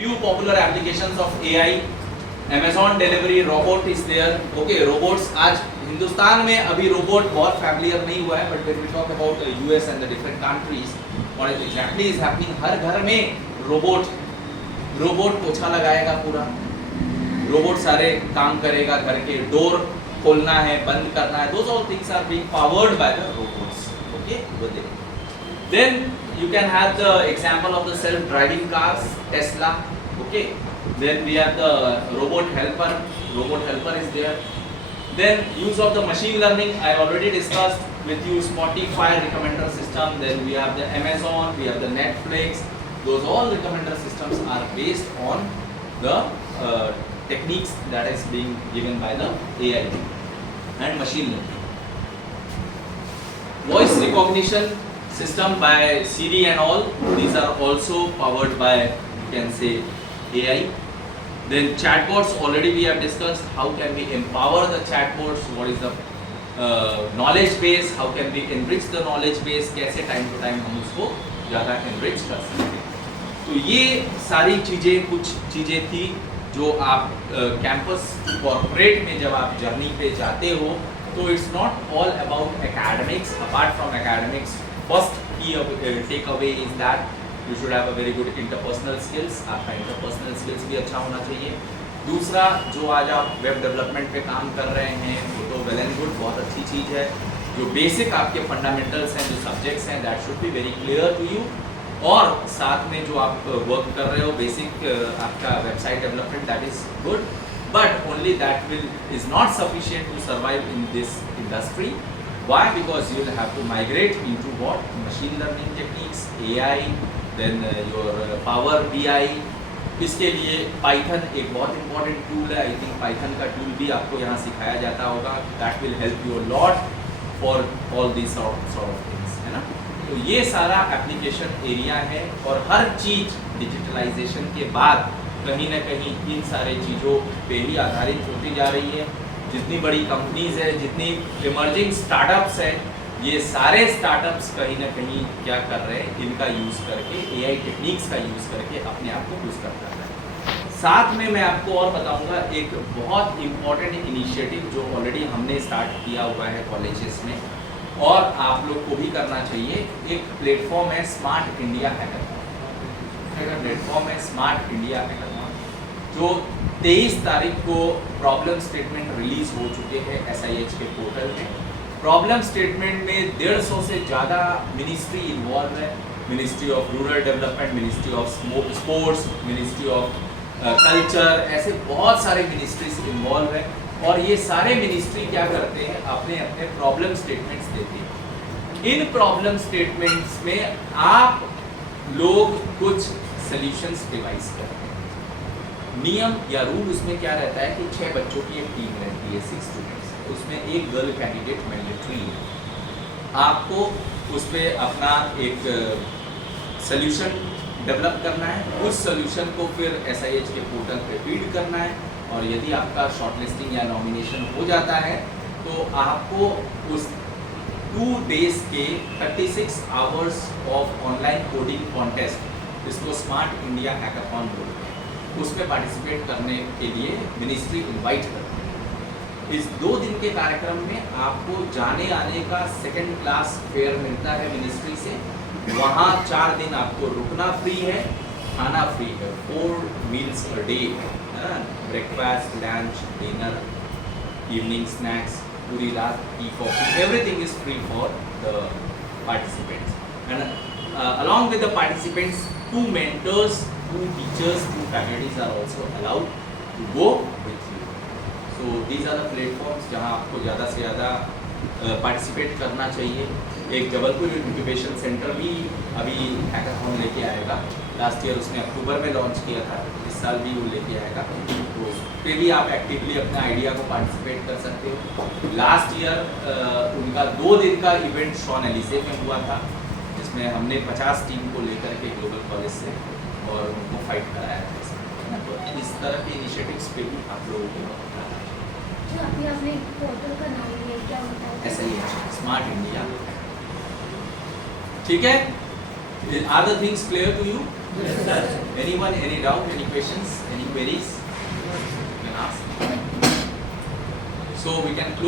few popular applications of AI. Amazon delivery robot is there. Okay, robots आज हिंदुस्तान में अभी robot बहुत familiar नहीं हुआ है, but when we talk about US and the different countries, what exactly is happening, हर घर में रोबोट पोछा लगाएगा पूरा, रोबोट सारे काम करेगा, घर के डोर खोलना है, बंद करना है, those all things are being powered by the robots. Okay, with it. Then you can have the example of the self-driving cars, Tesla. Okay. Then we have the robot helper. Robot helper is there. Then use of the machine learning. I already discussed with you Spotify recommender system. Then we have the Amazon. We have the Netflix. Those all recommender systems are based on the techniques that is being given by the AI and machine learning. Voice recognition system by Siri and all, these are also powered by, you can say, AI. Then chatbots, already we have discussed how can we empower the chatbots, what is the knowledge base, how can we enrich the knowledge base, कैसे time to time हम उसको ज़्यादा enrich कर सकते हैं. तो ये सारी चीज़ें, कुछ चीज़ें थी जो आप कैंपस कॉर्पोरेट में जब आप जर्नी पे जाते हो, तो it's not all about academics. Apart from academics, first की take away is that you should have a very good interpersonal skills. आपका इंटरपर्सनल स्किल्स भी अच्छा होना चाहिए. दूसरा, जो आज आप वेब डेवलपमेंट पे काम कर रहे हैं, वो तो वेल एंड गुड, बहुत अच्छी चीज़ है. जो बेसिक आपके फंडामेंटल्स हैं, जो सब्जेक्ट्स हैं, that should be very clear to you. और साथ में जो आप वर्क कर रहे हो, बेसिक आपका website development, that is good, but only that is not sufficient to survive in this industry. Why? Because you will have to migrate into what? Machine learning techniques, AI, then your Power BI. इसके लिए Python एक बहुत important tool है. I think Python का tool भी आपको यहाँ सिखाया जाता होगा. That will help you a lot for all these sort of things, है ना. तो ये सारा application area है, और हर चीज़ digitalization के बाद कहीं ना कहीं इन सारे चीज़ों पे ही आधारित होती जा रही है. जितनी बड़ी कंपनीज है, जितनी इमर्जिंग स्टार्टअप्स हैं, ये सारे स्टार्टअप्स कहीं ना कहीं क्या कर रहे हैं, इनका यूज़ करके, AI टेक्निक्स का यूज़ करके अपने आप को बूस्ट कर रहे हैं. साथ में मैं आपको और बताऊंगा एक बहुत इम्पॉर्टेंट इनिशिएटिव जो ऑलरेडी हमने स्टार्ट किया हुआ है कॉलेजेस में, और आप लोग को भी करना चाहिए. एक प्लेटफॉर्म है स्मार्ट इंडिया हैकाथॉन. प्लेटफॉर्म है स्मार्ट इंडिया हैकाथॉन, जो 23 तारीख को प्रॉब्लम स्टेटमेंट रिलीज हो चुके हैं SIH के पोर्टल में. प्रॉब्लम स्टेटमेंट में 150 से ज़्यादा मिनिस्ट्री इन्वॉल्व है. Ministry of rural development, ministry of sports, ministry of culture, ऐसे बहुत सारे मिनिस्ट्रीज इन्वॉल्व है. और ये सारे मिनिस्ट्री क्या करते हैं, अपने अपने प्रॉब्लम स्टेटमेंट्स देते हैं. इन प्रॉब्लम स्टेटमेंट्स में आप लोग कुछ सॉल्यूशंस डिवाइस करते हैं. नियम या रूल उसमें क्या रहता है कि 6 बच्चों की एक टीम रहती है, 6 स्टूडेंट्स, उसमें एक गर्ल कैंडिडेट मैंडेटरी है. आपको उस पर अपना एक सॉल्यूशन डेवलप करना है. उस सॉल्यूशन को फिर SIH के पोर्टल पे फीड करना है, और यदि आपका शॉर्टलिस्टिंग या नॉमिनेशन हो जाता है, तो आपको उस 2 डेज के 36 hours of online coding contest, इसको स्मार्ट इंडिया हैकाथॉन बोलते हैं, उसमें पार्टिसिपेट करने के लिए मिनिस्ट्री इनवाइट करते हैं. इस 2 दिन के कार्यक्रम में आपको जाने आने का सेकंड क्लास फेयर मिलता है मिनिस्ट्री से. वहाँ 4 दिन आपको रुकना फ्री है, खाना फ्री है, 4 meals per day, breakfast, lunch, dinner, evening snacks, पूरी रात tea coffee, everything is free for the participants. And along with the participants, 2 mentors, 2 teachers, 2 faculties are also allowed to go with you. So these are the platforms जहाँ आपको ज़्यादा से ज़्यादा participate करना चाहिए. एक जबलपुर इंक्यूबेशन सेंटर भी अभी हैकाथॉन लेके आएगा. लास्ट ईयर उसने अक्टूबर में लॉन्च किया था, इस साल भी वो लेके आएगा. तो उस पर भी आप एक्टिवली अपने आइडिया को पार्टिसिपेट कर सकते हो. लास्ट ईयर उनका 2 दिन का इवेंट शॉन एलिसे में हुआ था, जिसमें हमने 50 टीम को लेकर के ग्लोबल कॉलेज से और उनको फाइट कराया था. तो इस तरह के इनिशिएटिव्स पे भी आप लोगों को बताना चाहिए. अभी आपने पोर्टल का नाम लिया, क्या होता है? SIH smart India. ठीक है. Are the things clear to you? Yes, sir. Anyone, any doubt, any questions, any queries? You can ask. So we can close.